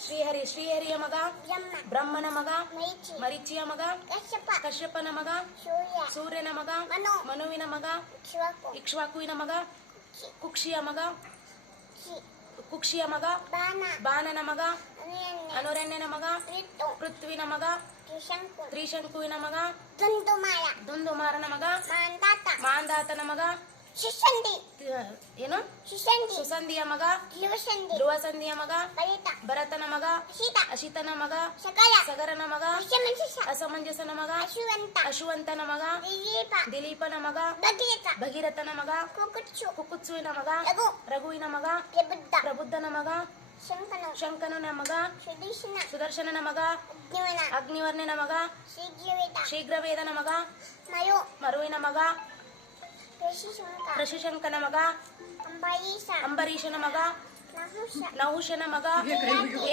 ಶ್ರೀಹರಿಯ ಮಗ ಬ್ರಹ್ಮನ ಮಗ ಮರೀಚಿಯ ಮಗ ಕಶ್ಯಪನ ಮಗ ಸೂರ್ಯನ ಮಗ ಮನುವಿನ ಮಗ ಇಕ್ಷ್ವಾಕುವಿನ ಮಗ ಕುಕ್ಷಿಯ ಮಗ ಬಾಣನ ಮಗ ಅನುರಣ್ಯನ ಮಗ ಪೃಥ್ವಿನ ಮಗ ತ್ರಿಶಂಕುವಿನ ಮಗ ದುಂದುಮಾರನ ಮಗ ಮಾಂಧಾತನ ಮಗ ಏನು ಸುಸಂಧಿಯ ಮಗ ಧ್ರುವಸಂಧಿಯ ಮಗ ಭರತನ ಮಗ ಅಶಿತನ ಮಗ ಸಗರನ ಮಗ ಅಸಮಂಜಸನ ಮಗ ಅಶುವಂತನ ಮಗ ದಿಲೀಪನ ಮಗ ಭಗೀರಥನ ಮಗ ಕುಕುತ್ಸುವಿನ ಮಗ ರಘುವಿನ ಮಗ ಪ್ರಬುದ್ಧನ ಮಗ ಶಂಕನನ ಮಗ ಸುದರ್ಶನನ ಮಗ ಅಗ್ನಿವರ್ಣನ ಮಗ ಶೀಘ್ರವೇದನ ಮಗ ಮರುವಿನ ಮಗ ಋಷಿಶಂಕನ ಮಗ ಅಂಬರೀಷನ ಮಗ ನಹುಷನ ಮಗ